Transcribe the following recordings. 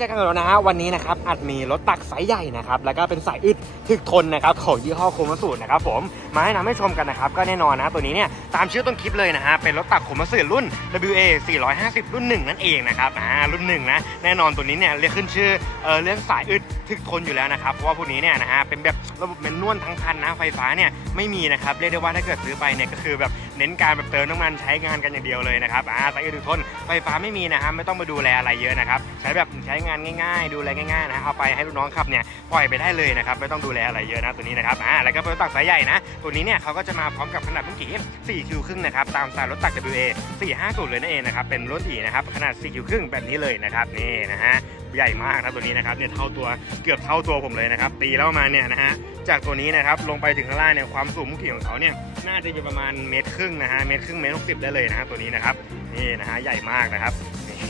เจอกันแล้วนะฮะวันนี้นะครับอาจมีรถตักไซส์ใหญ่นะครับแล้วก็เป็นสายอึดถึกทนนะครับของยี่ห้อโคมัสูตรนะครับผมมาให้นำให้ชมกันนะครับก็แน่นอนนะตัวนี้เนี่ยตามชื่อต้นคลิปเลยนะฮะเป็นรถตักโคมัสูตรรุ่น WA 450 รุ่นหนึ่งนั่นเองนะครับอ่ารุ่นหนึ่งนะแน่นอนตัวนี้เนี่ยเรียกขึ้นชื่อเออเรื่องสายอึดถึกทนอยู่แล้วนะครับเพราะว่าพวกนี้เนี่ยนะฮะเป็นแบบระบบแมนนวลทั้งคันนะไฟฟ้าเนี่ยไม่มีนะครับเรียกได้ว่าถ้าเกิดซื้อไปเนี่ยก็คือแบบ เน้นการแบบเติมน้ำมันใช้งานกันอย่างเดียวเลยนะครับอ่าสายอึดถึกทนไฟฟ้าไม่มีนะฮะไม่ต้องมาดูแลอะไรเยอะนะครับใช้แบบใช้งานง่ายๆ ดูแลง่ายๆนะฮะเอาไปให้ลูกน้องขับเนี่ยปล่อยไปได้เลยนะครับไม่ต้องดูแลอะไรเยอะนะตัวนี้นะครับอ่าแล้วก็รถตักสายใหญ่นะ ตัวนี้เนี่ยเขาก็จะมาพร้อมกับขนาดลูกกี่4คิวครึ่งนะครับตามสไตล์รถตัก WA 450เลยนั่นเองนะครับเป็นรถอีนะครับขนาด4คิวครึ่งแบบนี้เลยนะครับนี่นะฮะใหญ่มากนะตัวนี้นะครับเนี่ยเท่าตัวเกือบเท่าตัวผมเลยนะครับตีแล้วมาเนี่ยนะฮะจากตัวนี้นะครับลงไปถึงข้างล่างเนี่ยความสูงลูกกี่ของเขาเนี่ย น่าจะอยู่ประมาณเมตรครึ่งนะฮะเมตรครึ่งเมตรหกสิบได้เลยนะฮะตัวนี้นะครับนี่นะฮะใหญ่มากนะครับ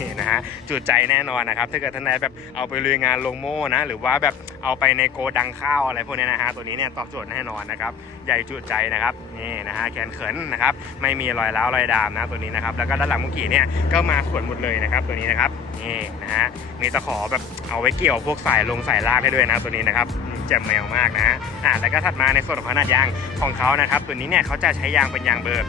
นี่นะฮะจุดใจแน่นอนนะครับถ้าเกิดท่านใดแบบเอาไปลุยงานลงโม่นะหรือว่าแบบเอาไปในโกดังข้าวอะไรพวกนี้นะฮะตัวนี้เนี่ยตอบโจทย์แน่นอนนะครับใหญ่จุดใจนะครับนี่นะฮะแขนเขินนะครับไม่มีรอยร้าวรอยดามนะตัวนี้นะครับแล้วก็ด้านหลังมื่อกี้เนี่ยก็มาสวนหมดเลยนะครับตัวนี้นะครับนี่นะฮะมีตะขอแบบเอาไว้เกี่ยวพวกสายลงสายลากได้ด้วยนะตัวนี้นะครับ แจ่มแมวมากนะฮะอ่าแล้วก็ถัดมาในส่วนของขนาดยางของเขานะครับ ตัวนี้เนี่ยเขาจะใช้ยางเป็นยางเบอร์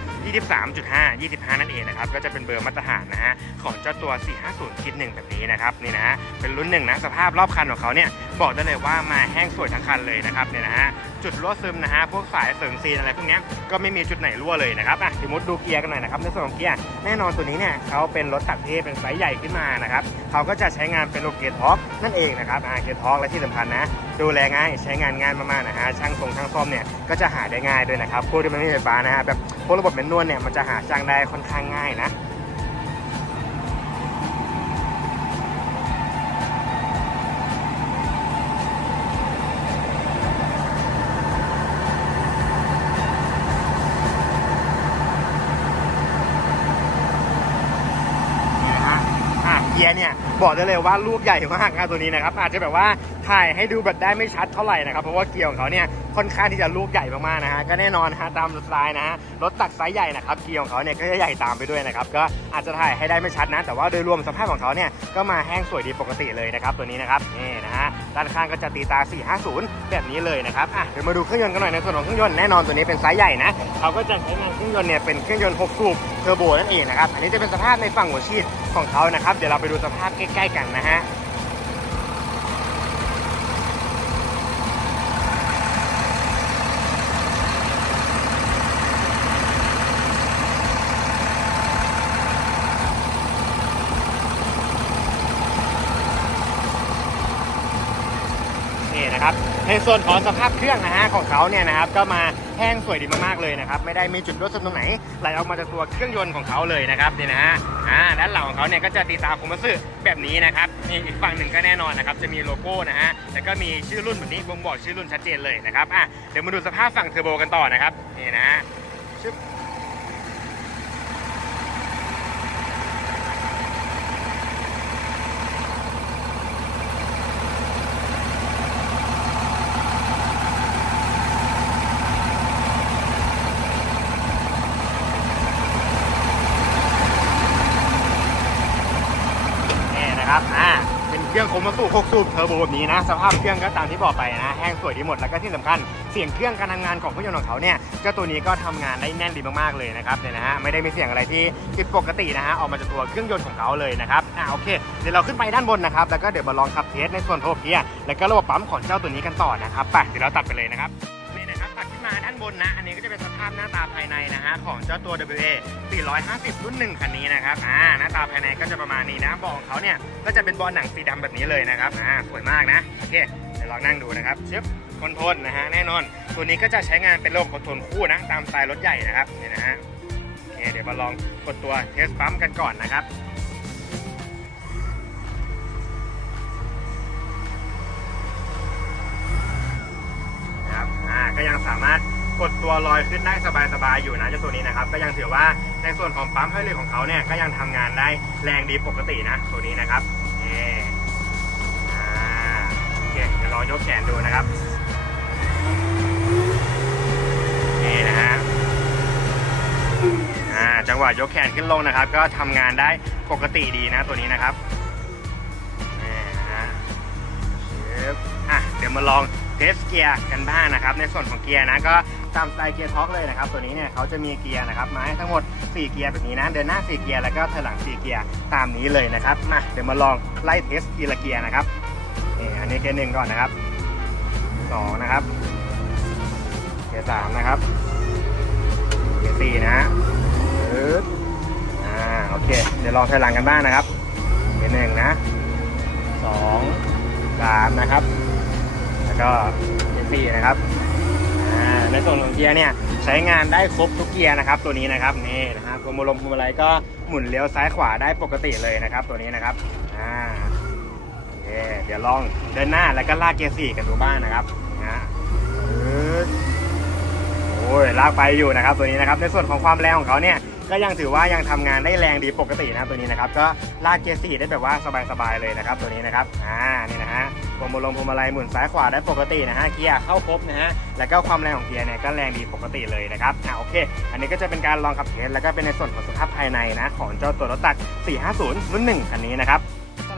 23.5 25นั่นเองนะครับก็จะเป็นเบอร์มาตรฐานนะฮะของเจ้าตัว 450คิดหนึ่งแบบนี้นะครับนี่นะฮะเป็นรุ่นหนึ่งนะสภาพรอบคันของเขาเนี่ยบอกได้เลยว่ามาแห้งสวยทั้งคันเลยนะครับเนี่ยนะฮะจุดรั่วซึมนะฮะพวกสายเสริมซีนอะไรพวกนี้ก็ไม่มีจุดไหนรั่วเลยนะครับอะสมมติดูเกียร์กันหน่อยนะครับในส่วนของเกียร์แน่นอนตัวนี้เนี่ยเขาเป็นรถตักเทเป็นไซส์ใหญ่ขึ้นมานะครับเขาก็จะใช้งานเป็นโลเกียร์ท็อกนั่นเองนะครับอ่าเกียร์ท็อกและที่สำคัญนะดูแลง่ายใช้งานง่ายมากๆนะฮะช่างทรงช่างซ่อมเนี่ยก็จะหาได้ง่ายด้วยนะครับพวกที่มันไม่ไฟฟ้านะฮะแบบพวกระบบแมนนวลเนี่ยมันจะหาช่างได้ค่อนข้างง่ายนะ นี่นะฮะอะเกียเนี่ยบอกได้เลยว่าลูกใหญ่มากนะตัวนี้นะครับอาจจะแบบว่าถ่ายให้ดูแบบได้ไม่ชัดเท่าไหร่นะครับเพราะว่าเกียร์ของเขาเนี่ยค่อนข้างที่จะลูกใหญ่มากๆนะฮะก็แน่นอนนะฮะตามสไตล์นะฮะรถตักไซส์ใหญ่นะครับเกียร์ของเขาเนี่ยก็จะใหญ่ตามไปด้วยนะครับก็อาจจะถ่ายให้ได้ไม่ชัดนะแต่ว่าโดยรวมสภาพของเขาเนี่ยก็มาแห้งสวยดีปกติเลยนะครับตัวนี้นะครับนี่นะฮะด้านข้างก็จะตีตา 450 แบบนี้เลยนะครับอะเดี๋ยวมาดูเครื่องยนต์กันหน่อยในส่วนของเครื่องยนต์แน่นอนตัวนี้เป็นไซส์ใหญ่นะเขาก็จะใช้งานเครื่องยนต์เนี่ยเป็นเครื่องยนต์ 6 สูบเทอร์โบนั่นเองนะครับอันนี้จะเป็นสภาพในฝั่งหัวฉีดของเขานะครับเดี๋ยวเราไปดูสภาพใกล้ๆกันนะฮะ นะครับ ในส่วนของสภาพเครื่องนะฮะของเขาเนี่ยนะครับก็มาแห้งสวยดีมากๆเลยนะครับไม่ได้มีจุดรั่วซึมตรงไหนไหลออกมาจากตัวเครื่องยนต์ของเขาเลยนะครับนี่นะฮะอ่าด้านหลังของเขาเนี่ยก็จะตีตาคมมัสซึแบบนี้นะครับนี่อีกฝั่งหนึ่งก็แน่นอนนะครับจะมีโลโก้นะฮะแล้วก็มีชื่อรุ่นแบบนี้บ่งบอกชื่อรุ่นชัดเจนเลยนะครับอะเดี๋ยวมาดูสภาพฝั่งเทอร์โบกันต่อนะครับนี่นะฮะชึบ นี่นะครับ อ่า เครื่องโคมาสู6สูบเทอร์โบแบบนี้นะ สภาพเครื่องก็ตามที่บอกไปนะ แห้งสวยดีหมด แล้วก็ที่สำคัญเสียงเครื่องการทำงานของเครื่องยนต์ของเขาเนี่ยเจ้าตัวนี้ก็ทำงานได้แน่นดีมากๆเลยนะครับเนี่ยนะฮะไม่ได้มีเสียงอะไรที่ผิดปกตินะฮะออกมาจากตัวเครื่องยนต์ของเขาเลยนะครับอ่าโอเคเดี๋ยวเราขึ้นไปด้านบนนะครับแล้วก็เดี๋ยวมาลองขับเทสในส่วนระบบเกียร์แล้วก็ระบบปั๊มของเจ้าตัวนี้กันต่อนะครับไปเดี๋ยวเราตัดไปเลยนะครับ มาด้านบนนะ อันนี้ก็จะเป็นสภาพหน้าตาภายในนะฮะของเจ้าตัว WA 450 รุ่นหนึ่งคันนี้นะครับ อ่า หน้าตาภายในก็จะประมาณนี้นะบาะของเขาเนี่ย ก็จะเป็นบาะหนังสีดำแบบนี้เลยนะครับ อ่า สวยมากนะ โอเค เดี๋ยวลองนั่งดูนะครับชึบคอนโทรลนะฮะ แน่นอน ตัวนี้ก็จะใช้งานเป็นระบบคอนโทรลคู่นะ ตามสไตล์รถใหญ่นะครับ นี่นะฮะ โอเค เดี๋ยวมาลองกดตัวเทสปั๊มกันก่อนนะครับ ก็ยังสามารถกดตัวลอยขึ้นได้สบายๆอยู่นะเจ้าตัวนี้นะครับก็ยังถือว่าในส่วนของปั๊มให้เรือของเขาเนี่ยก็ยังทำงานได้แรงดีปกตินะตัวนี้นะครับนี่อ่าโอเคเดี๋ยวรอยกแขนดูนะครับนี่นะฮะอ่าจังหวะยกแขนขึ้นลงนะครับ ก็ทำงานได้ปกติดีนะตัวนี้นะครับนี่อ่ายวมาลอง เทสเกียร์กันบ้างนะครับ ในส่วนของเกียร์นะก็ตามสไตล์เกียร์ท็อกเลยนะครับ ตัวนี้เนี่ยเขาจะมีเกียร์นะครับมาให้ทั้งหมด 4 เกียร์แบบนี้นะ เดินหน้า 4 เกียร์แล้วก็ถอยหลัง 4 เกียร์ตามนี้เลยนะครับมาเดี๋ยวมาลองไล่เทสทีละเกียร์นะครับนี่อันนี้เกียร์หนึ่งก่อนนะครับสองนะครับ เกียร์สามนะครับ เกียร์สี่นะฮะปึ๊บอ่าโอเค เดี๋ยวลองถอยหลังกันบ้างนะครับ เกียร์หนึ่งนะสองสามนะครับ ก็เกียร์สี่นะครับในส่วนของเกียร์เนี่ยใช้งานได้ครบทุกเกียร์นะครับ ตัวนี้นะครับนี่นะฮะพวงมาลัยพวงมาลัยก็หมุนเลี้ยวซ้ายขวาได้ปกติเลยนะครับ ตัวนี้นะครับอ่าโอเคเดี๋ยวลองเดินหน้าแล้วก็ลากเกียร์สี่กันดูบ้างนะครับนะโอ้ยลากไปอยู่นะครับ ตัวนี้นะครับ ในส่วนของความแรงของเขาเนี่ยก็ยังถือว่ายังทำงานได้แรงดีปกตินะตัวนี้นะครับ ก็ลากเกียร์สี่ได้แบบว่าสบายๆเลยนะครับ ตัวนี้นะครับอ่านี่นะฮะ วงมาลัยพวงมาลัยหมุนซ้ายขวาได้ปกตินะฮะเกียร์เข้าครบนะฮะแล้วก็ความแรงของเกียร์เนี่ยก็แรงดีปกติเลยนะครับอ่าโอเค อันนี้ก็จะเป็นการลองขับเทสแล้วก็เป็นในส่วนของสภาพภายในนะของเจ้าตัวรถตัก 450 รุ่นหนึ่งคันนี้นะครับ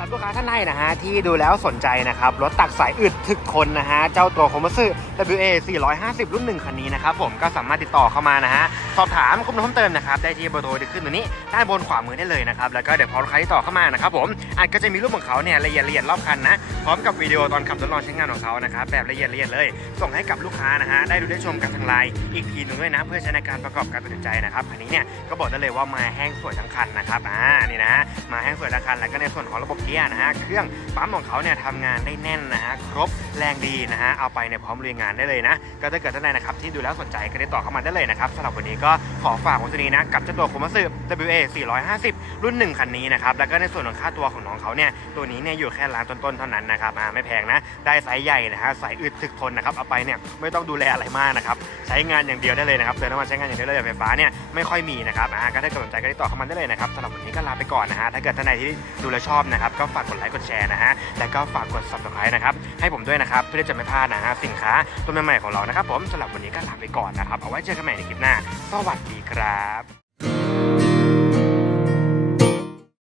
รับลูกค้าท่านใดนะฮะที่ดูแล้วสนใจนะครับรถตักสายอึดถึกทนนะฮะเจ้าตัวคอม b ซึ WA 450 รุ่นหนึ่งคันนี้นะครับผมก็สามารถติดต่อเข้ามานะฮะสอบถามข้อมูลเพิ่มเติมนะครับได้ที่เบอร์โทรที่ขึ้นตรงนี้ด้านบนขวามือได้เลยนะครับแล้วก็เดี๋ยวพอลูกค้าที่ต่อเข้ามานะครับผมอาจก็จะมีรูปของเขาเนี่ยละเอียดละเอียดรอบคันนะพร้อมกับวิดีโอตอนขับทดลองใช้งานของเขานะครับแบบละเอียดละเอียดเลย ส่งให้กับลูกค้านะฮะได้ดูได้ชมกันทางไลน์อีกทีหนึงด้วยนะ เพื่อใช้ในการประกอบการตัดสินใจนะครับคันนี้เนี่ยก็บอกได้เลยว่ามาแห้งสวยทั้งคันนะครับอ่านี่นะฮะมาแห้งสวยทั้งคันแล้วก็ในส่วนของระบบเกียร์นะฮะเครื่องปั๊มของเขาเนี่ยทำงานได้แน่นนะฮะครบแรงดีนะฮะเอาไปเนี่ยพร้อมลุยงานได้เลยนะ ก็ถ้าเกิดท่านใดนะครับที่ดูแล้วสนใจก็ติดต่อเข้ามาได้เลยนะครับสำหรับวันนี้ก็ขอฝากไว้ตัวนี้นะกับเจ้าตัวโคมัสึ WA 450 รุ่นหนึ่งคันนี้นะครับแล้วก็ในส่วนของค่าตัวของน้องเขาเนี่ยตัวนี้เนี่ยอยู่แค่ล้านต้นๆเท่านั้นนะครับไม่แพงนะได้ไซส์ใหญ่นะฮะสายอึดถึกทนนะครับเอาไปเนี่ยไม่ต้องดูแลอะไรมากนะครับใช้งานอย่างเดียวได้เลยนะครับเติมน้ำมันใช้งานอย่างเดียวเลยไฟฟ้าเนี่ยไม่ค่อยมีนะครับอ่าก็ถ้าเกิดสนใจก็ติดต่อเข้ามาได้เลยนะครับสำหรับวันนี้ก็ลาไปก่อนนะฮะถ้าเกิดท่านใดที่ดูแลชอบนะครับก็ฝากกดไลค์กดแชร์นะฮะแล้วก็ฝากกด subscribe นะครับให้ผมด้วยนะครับเพื่อที่จะไม่พลาดนะฮะสินค้าตัวใหม่ๆของเรานะครับผมสำหรับวันนี้ก็ลาไปก่อนนะครับเอาไว้เจอกันใหม่ในคลิปหน้าสวัสดีครับ